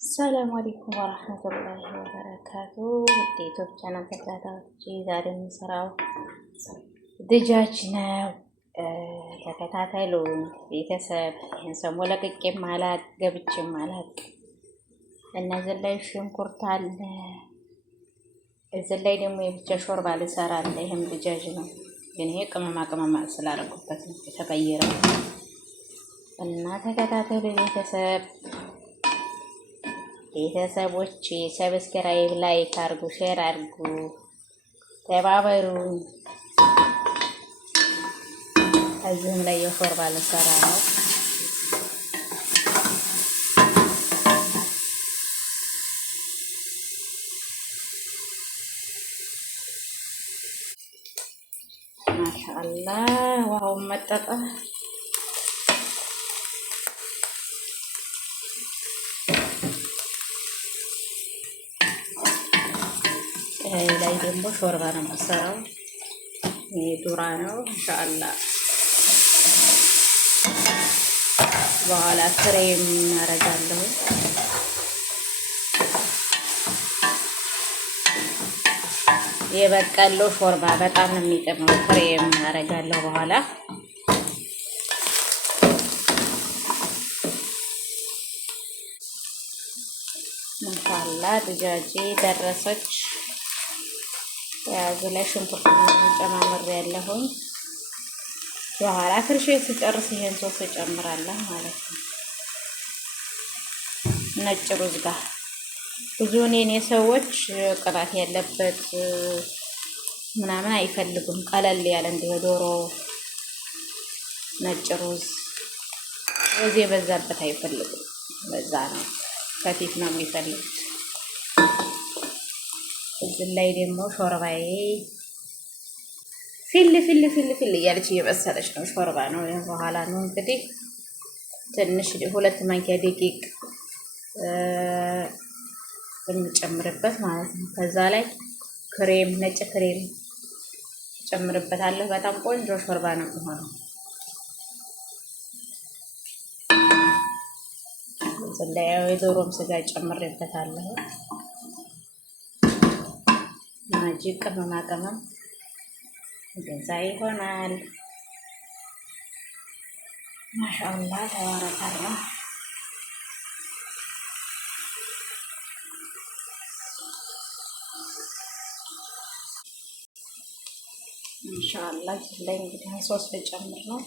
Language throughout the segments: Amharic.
السلام عليكم ورحمة الله وبركاته ዩቲዩብ ቻናል ተከታታዮች ዛሬ የምንሰራው ድጃጅ ነው። ተከታተሉን ቤተሰብ። ይህን ሰሞን ለቅቄም አላቅ ገብቼም አላቅ እና እዚህ ላይ ሽንኩርት አለ። እዚህ ላይ ደግሞ የብቻ ሾርባ ልሰራ አለ። ይሄም ድጃጅ ነው ግን ይሄ ቅመማ ስላደረኩበት ነው የተቀየረው እና ተከታተሉ ቤተሰብ። ቤተሰቦች ሰብስክራይብ ላይክ አርጉ፣ ሼር አርጉ፣ ተባበሩ። እዚህም ላይ የሾርባ ልሰራ ነው። ማሻአላህ ዋው መጠጣ ላይ ደግሞ ሾርባ ነው የምሰራው። ይሄ ዱራ ነው ኢንሻአላህ። በኋላ ክሬም አረጋለሁ። የበቀሎ ሾርባ በጣም ነው የሚጥመው። ክሬም አረጋለሁ በኋላ። ኢንሻአላህ ድጃጄ ደረሰች። ያዝ ላይ ሽንኩርት ጨማምር ያለሁኝ በኋላ ፍርሽ ስጨርስ ይሄን ሶስ እጨምራለሁ ማለት ነው። ነጭ ሩዝ ጋር ብዙውን የኔ ሰዎች ቅባት ያለበት ምናምን አይፈልጉም። ቀለል ያለ እንደ ዶሮ ነጭ ሩዝ የበዛበት አይፈልጉም። በዛ ነው ከፊት ነው የሚፈልጉት። እዚህ ላይ ደግሞ ሾርባዬ ፊል እያለች እየበሰለች ነው። ሾርባ ነው በኋላ ነው እንግዲህ ትንሽ 2 ማንኪያ ደቂቅ እንጨምርበት ማለት ነው። ከዛ ላይ ክሬም ነጭ ክሬም ጨምርበታለሁ። በጣም ቆንጆ ሾርባ ነው የሚሆነው። እዚህ ላይ የዶሮም ስጋ ጨምሬበታለሁ። ማጂ ቅመማ ቅመም እንደዛ ይሆናል። ማሻአላህ ተባረካላህ። ኢንሻአላህ ላይ እንግዲህ ሶስ ልጨምር ነው።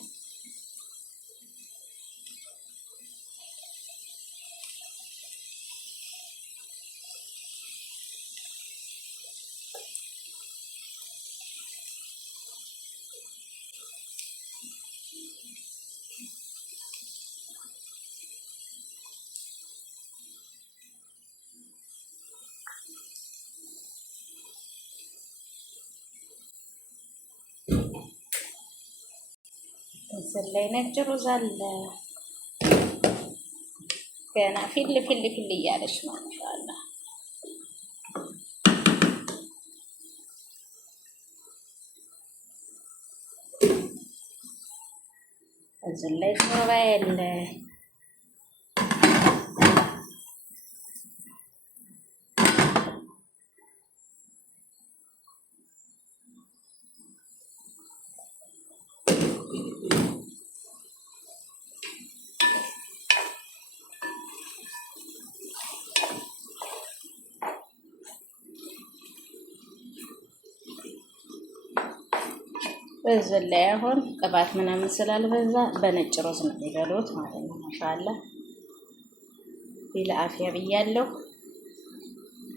እዚህ ላይ ነጭ ሩዝ አለ። ገና ፊል እያለች ነው ኢንሻአላህ። እዚህ ላይ ሾርባ ያለ በዚህ ላይ አሁን ቅባት ምናምን ስላልበዛ በነጭ ሩዝ ነው የሚበሉት ማለት ነው። ማሻአላህ ቢላ አፍያ ብያለሁ።